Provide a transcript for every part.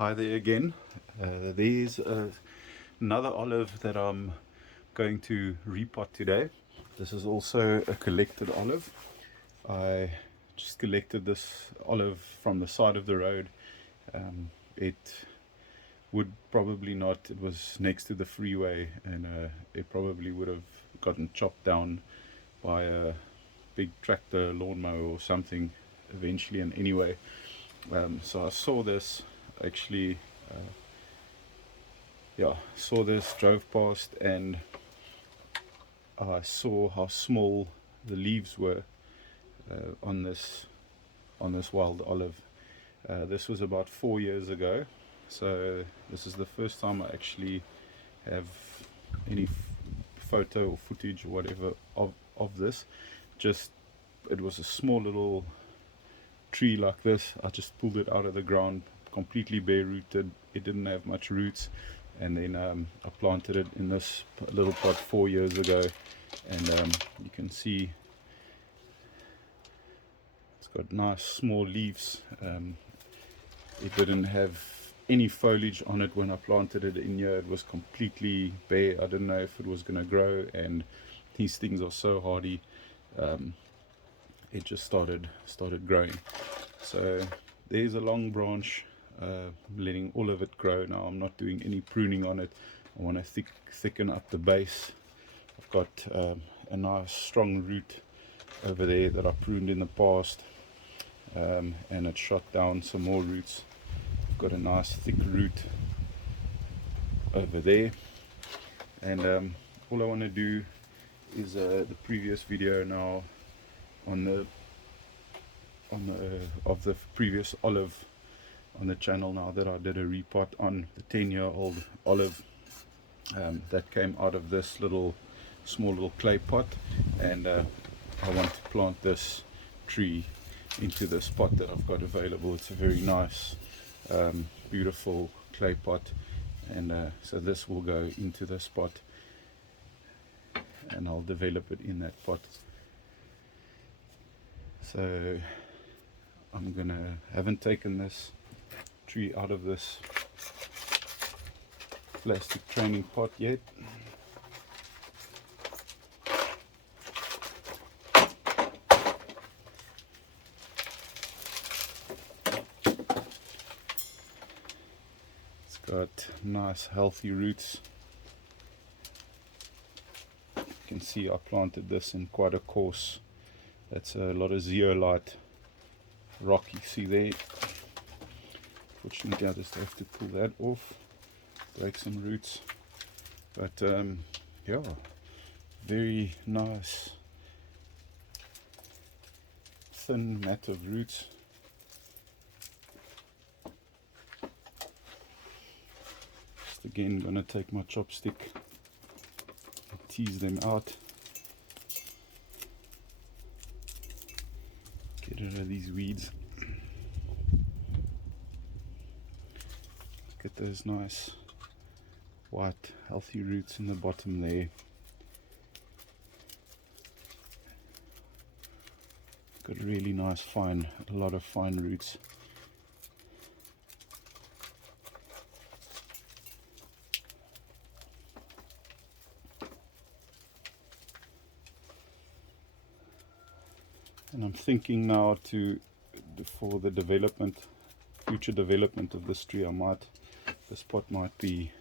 Hi there again. There's another olive that I'm going to repot today. This is also a collected olive. I just collected this olive from the side of the road. It would probably not, it was next to the freeway, and it probably would have gotten chopped down by a big tractor lawnmower or something eventually. And anyway, so I saw this actually, saw this, drove past, and I saw how small the leaves were on this wild olive. This was about 4 years ago, so this is the first time I actually have any photo or footage or whatever of this. Just, it was a small little tree like this. I just pulled it out of the ground, completely bare rooted. It didn't have much roots, and then I planted it in this little pot 4 years ago, and you can see it's got nice small leaves. It didn't have any foliage on it when I planted it in here. It was completely bare. I didn't know if it was going to grow, and these things are so hardy. It just started growing. So there's a long branch, letting all of it grow now. I'm not doing any pruning on it. I want to thicken up the base. I've got a nice strong root over there that I pruned in the past, and it shot down some more roots. I've got a nice thick root over there, and all I want to do is the previous video now on the of the previous olive on the channel, now that I did a repot on the 10-year-old olive that came out of this small little clay pot, and I want to plant this tree into this pot that I've got available. It's a very nice, beautiful clay pot, and so this will go into this pot, and I'll develop it in that pot. So haven't taken this tree out of this plastic training pot yet. It's got nice healthy roots. You can see I planted this in quite a coarse, that's a lot of zeolite rock you see there. Fortunately I just have to pull that off, break some roots, but yeah, very nice thin mat of roots. Just again gonna take my chopstick and tease them out, get rid of these weeds. Look at those nice white healthy roots in the bottom there. Got really nice a lot of fine roots. And I'm thinking now for the future development of this tree, this pot might be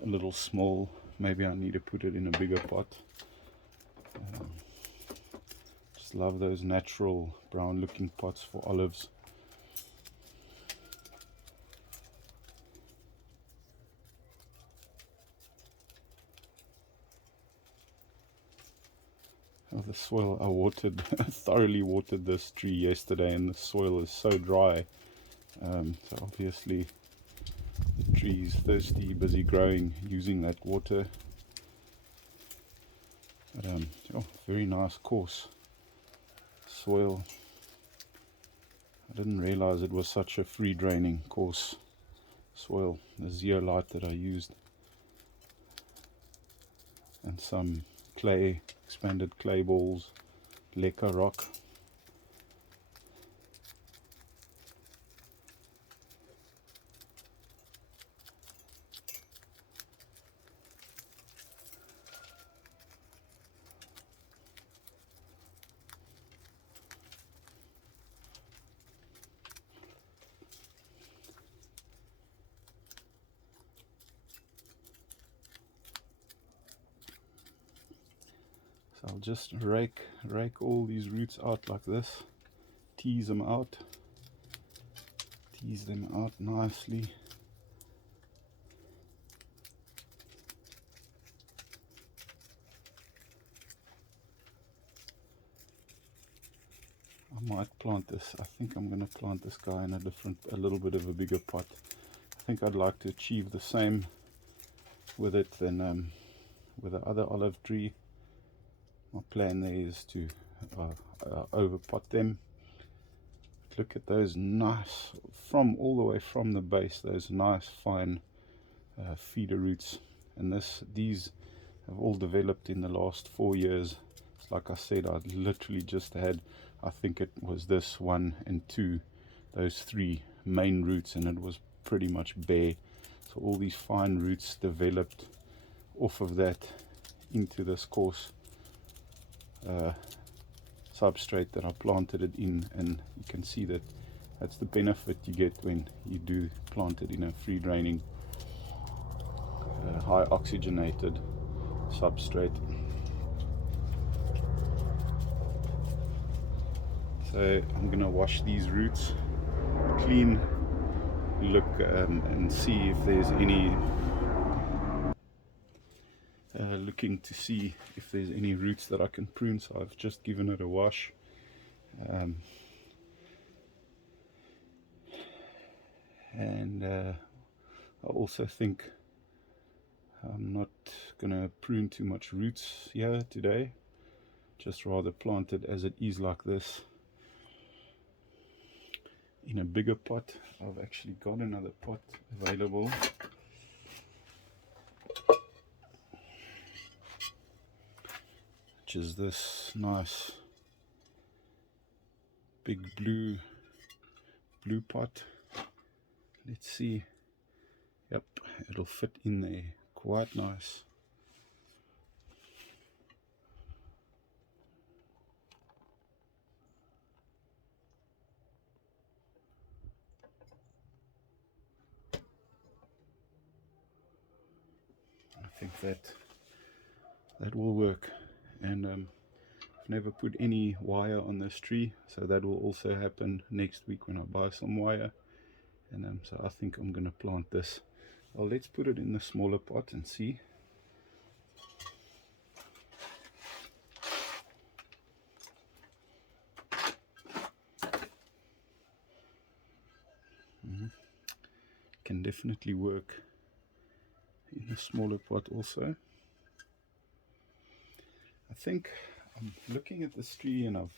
a little small. Maybe I need to put it in a bigger pot. Just love those natural brown looking pots for olives. Oh, the soil, I thoroughly watered this tree yesterday, and the soil is so dry. So obviously the tree is thirsty, busy growing, using that water. But very nice coarse soil. I didn't realize it was such a free draining coarse soil. The zeolite that I used, and some clay, expanded clay balls, leca rock. So I'll just rake all these roots out like this, tease them out nicely. I might plant this. I think I'm going to plant this guy in a little bit of a bigger pot. I think I'd like to achieve the same with it than with the other olive tree. My plan there is to overpot them. Look at those nice, from all the way from the base, those nice fine feeder roots. And these have all developed in the last 4 years. It's like I said, I literally just had, I think it was this 1 and 2, those 3 main roots, and it was pretty much bare. So all these fine roots developed off of that into this coarse substrate that I planted it in, and you can see that that's the benefit you get when you do plant it in a free draining high oxygenated substrate. So I'm going to wash these roots clean, look and see if there's any looking to see if there's any roots that I can prune. So I've just given it a wash. And I also think I'm not gonna prune too much roots here today, just rather plant it as it is like this in a bigger pot. I've actually got another pot available. Which is this nice big blue pot. Let's see. Yep, it'll fit in there quite nice. I think that will work. And I've never put any wire on this tree, so that will also happen next week when I buy some wire. And so I think I'm going to plant this. Well, let's put it in the smaller pot and see. Can definitely work in the smaller pot also. I think I'm looking at this tree, and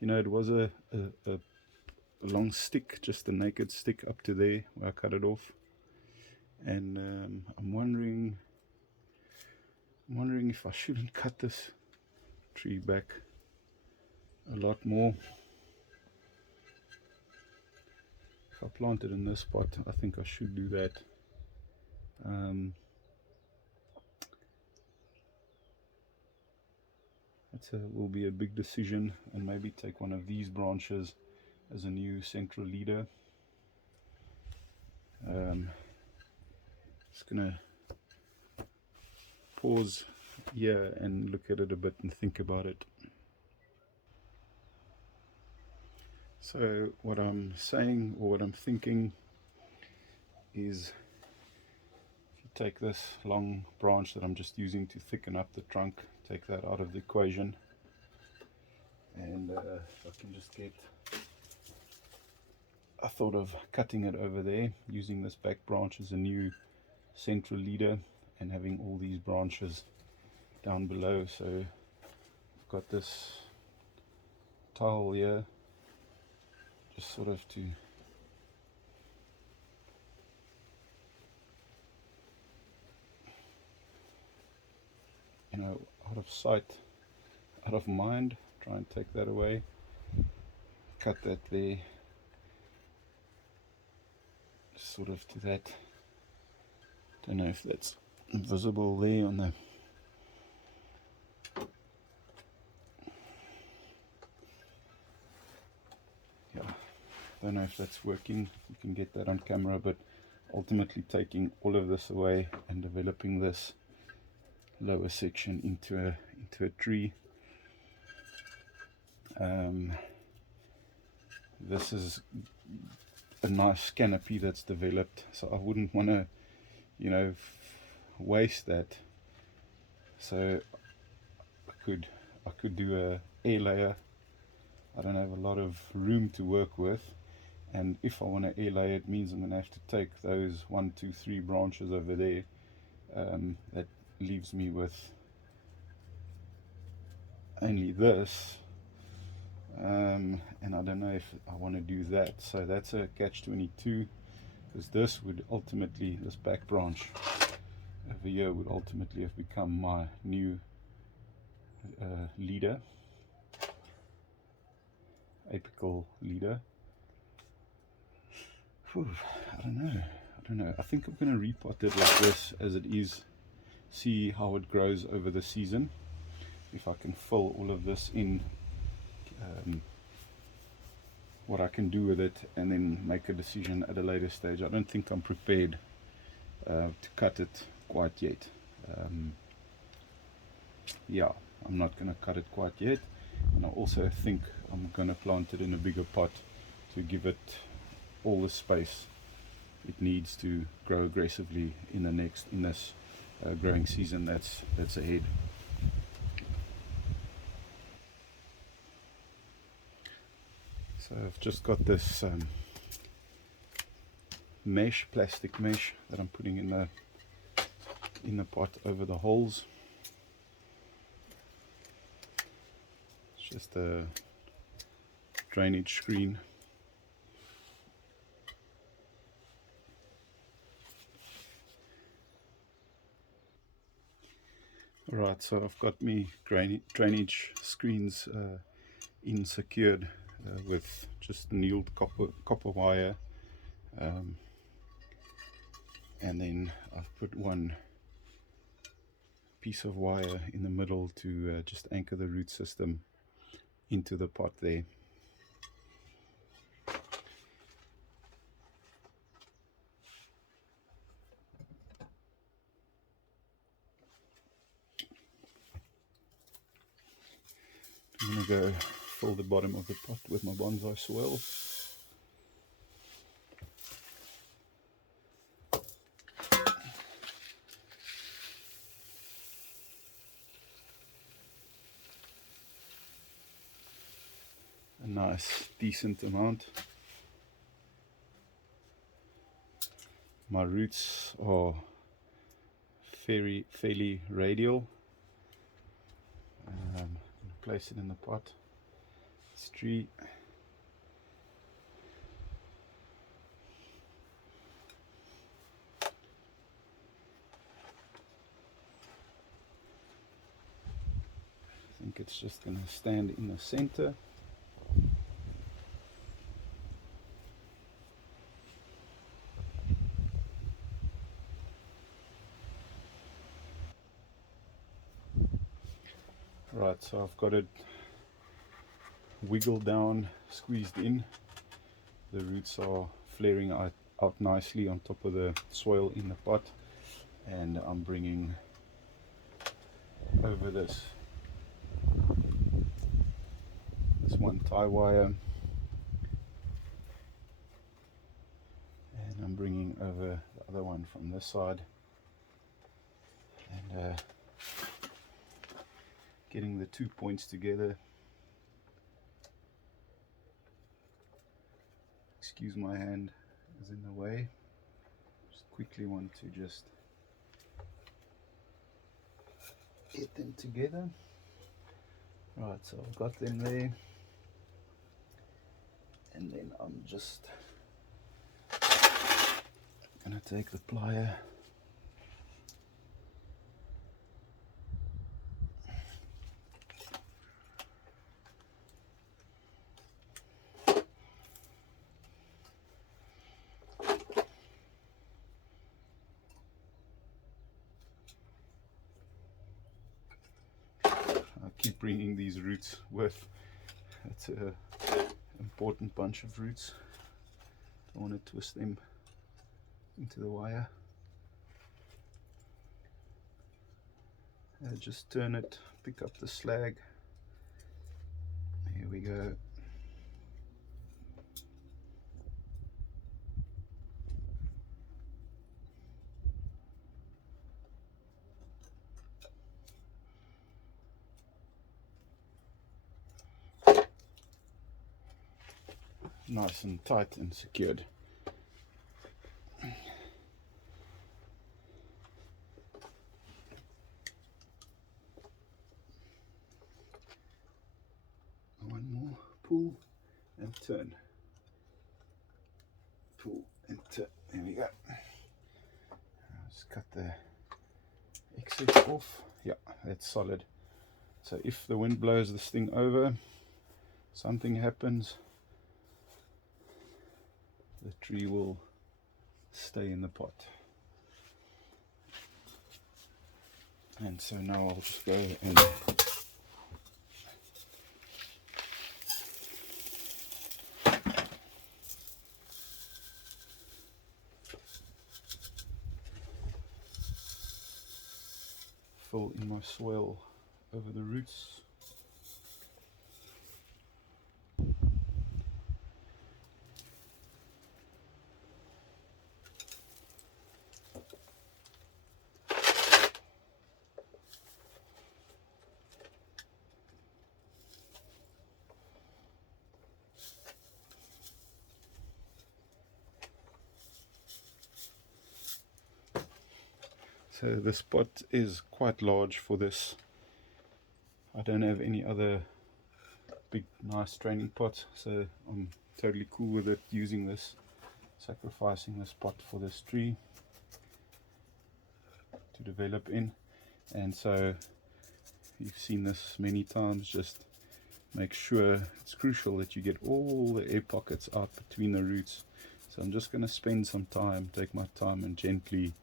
it was a long stick, just a naked stick up to there where I cut it off. And I'm wondering if I shouldn't cut this tree back a lot more. If I plant it in this spot, I think I should do that. Will be a big decision, and maybe take one of these branches as a new central leader. Just gonna pause here and look at it a bit and think about it. So what I'm saying, or what I'm thinking, is if you take this long branch that I'm just using to thicken up the trunk, take that out of the equation, and I can just get, I thought of cutting it over there, using this back branch as a new central leader, and having all these branches down below. So I've got this towel here, just sort of to out of sight, out of mind, try and take that away, cut that there, sort of to that. Don't know if that's visible there on the don't know if that's working. You can get that on camera, but ultimately taking all of this away and developing this lower section into a tree. This is a nice canopy that's developed, so I wouldn't want to, you know, waste that. So I could do a air layer. I don't have a lot of room to work with, and if I want to air layer, it means I'm going to have to take those 1, 2, 3 branches over there. That leaves me with only this, and I don't know if I want to do that. So that's a catch-22, because this would ultimately, this back branch over here would ultimately have become my new leader, apical leader. Whew, I don't know. I think I'm going to repot it like this as it is, see how it grows over the season, if I can fill all of this in, what I can do with it, and then make a decision at a later stage. I don't think I'm prepared to cut it quite yet. Yeah, I'm not going to cut it quite yet, and I also think I'm going to plant it in a bigger pot to give it all the space it needs to grow aggressively in this growing season that's ahead. So I've just got this mesh, plastic mesh, that I'm putting in the pot over the holes. It's just a drainage screen. Right, so I've got me drainage screens in secured with just annealed copper wire, and then I've put one piece of wire in the middle to just anchor the root system into the pot there. I'm going to go fill the bottom of the pot with my bonsai soil. A nice decent amount. My roots are fairly radial. Place it in the pot. Street. I think it's just going to stand in the center. Right, so I've got it wiggled down, squeezed in. The roots are flaring out nicely on top of the soil in the pot, and I'm bringing over this one tie wire, and I'm bringing over the other one from this side, and getting the 2 points together. Excuse my hand is in the way. Just quickly want to just get them together. Right, so I've got them there, and then I'm just gonna take the plier keep bringing these roots with. It's a important bunch of roots. Don't want to twist them into the wire. Just turn it, pick up the slag. There we go. Nice and tight and secured. One more, pull and turn. Pull and turn. There we go. Just cut the excess off. Yeah, that's solid. So if the wind blows this thing over, something happens, the tree will stay in the pot. And so now I'll just go and fill in my soil over the roots. So this pot is quite large for this. I don't have any other big nice training pots, so I'm totally cool with it, using this, sacrificing this pot for this tree to develop in. And so you've seen this many times, just make sure, it's crucial that you get all the air pockets out between the roots. So I'm just going to spend some time, take my time and gently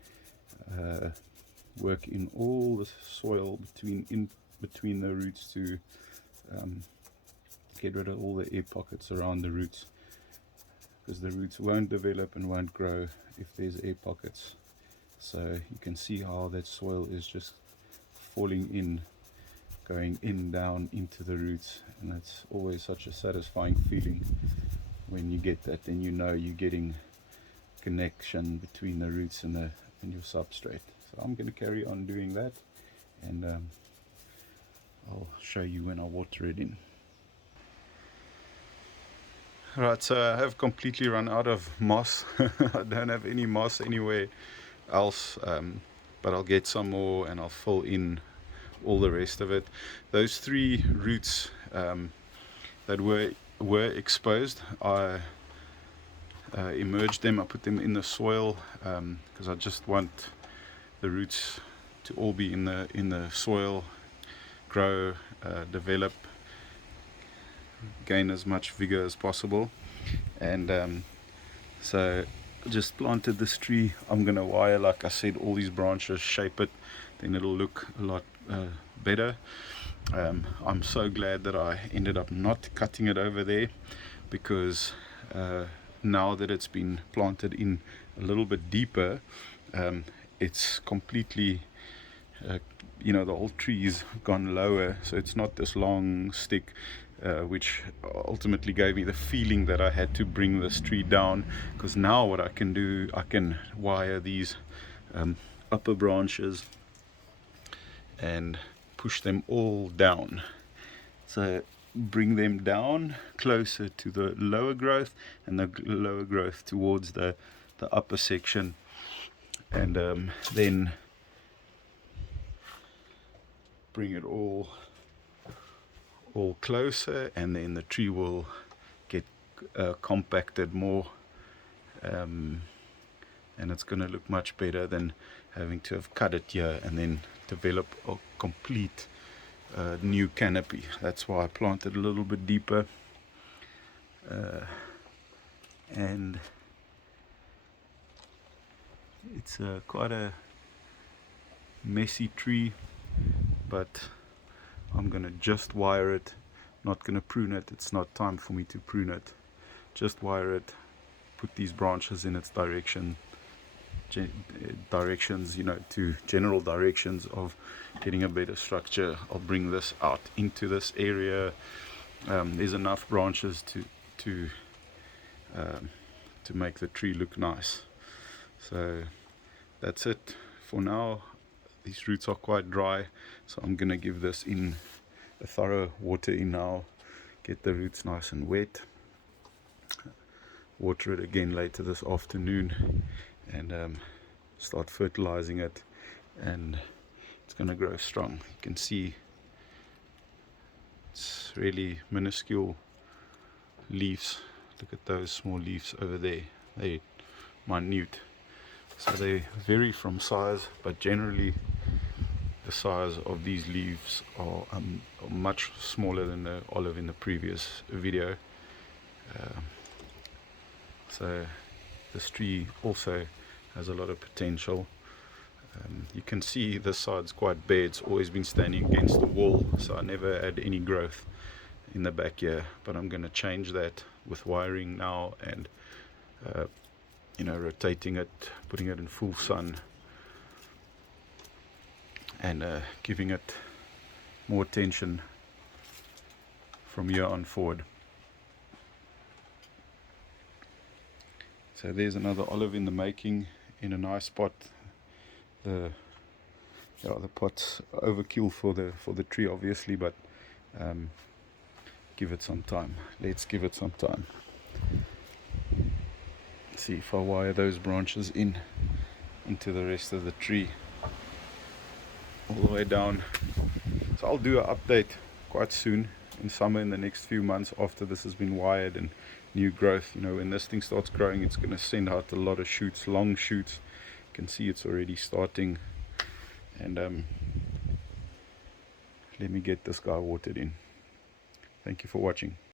work in all the soil between the roots to get rid of all the air pockets around the roots, because the roots won't develop and won't grow if there's air pockets. So you can see how that soil is just falling in, going in, down into the roots, and that's always such a satisfying feeling when you get that. Then you know you're getting connection between the roots and your substrate. So I'm going to carry on doing that, and I'll show you when I water it in. Right, so I have completely run out of moss. I don't have any moss anywhere else, but I'll get some more and I'll fill in all the rest of it. Those 3 roots that were exposed, I emerged them. I put them in the soil because I just want the roots to all be in the soil, grow, develop, gain as much vigor as possible. And so just planted this tree. I'm gonna wire, like I said, all these branches, shape it, then it'll look a lot better. I'm so glad that I ended up not cutting it over there, because now that it's been planted in a little bit deeper, it's completely the whole tree's gone lower, so it's not this long stick, which ultimately gave me the feeling that I had to bring this tree down. Because now what I can do, I can wire these upper branches and push them all down, so bring them down closer to the lower growth, and the lower growth towards the upper section, and then bring it all closer, and then the tree will get compacted more, and it's going to look much better than having to have cut it here and then develop a complete new canopy. That's why I planted a little bit deeper, and it's quite a messy tree, but I'm gonna just wire it, not gonna prune it. It's not time for me to prune it. Just wire it, put these branches in its directions, to general directions of getting a better structure. I'll bring this out into this area, there's enough branches to to make the tree look nice. So that's it for now. These roots are quite dry, so I'm gonna give this in a thorough water in now, get the roots nice and wet, water it again later this afternoon, and start fertilizing it, and it's gonna grow strong. You can see it's really minuscule leaves. Look at those small leaves over there, they're minute, so they vary from size, but generally the size of these leaves are much smaller than the olive in the previous video. So this tree also has a lot of potential. You can see this side's quite bare, it's always been standing against the wall, so I never had any growth in the back here, but I'm going to change that with wiring now, and rotating it, putting it in full sun, and giving it more attention from here on forward. So there's another olive in the making, in a nice spot. The pot's overkill for the tree obviously, but give it some time. Let's give it some time. Let's see if I wire those branches into the rest of the tree all the way down. So I'll do an update quite soon in summer, in the next few months, after this has been wired and new growth. When this thing starts growing, it's going to send out a lot of shoots, long shoots. You can see it's already starting, and let me get this guy watered in. Thank you for watching.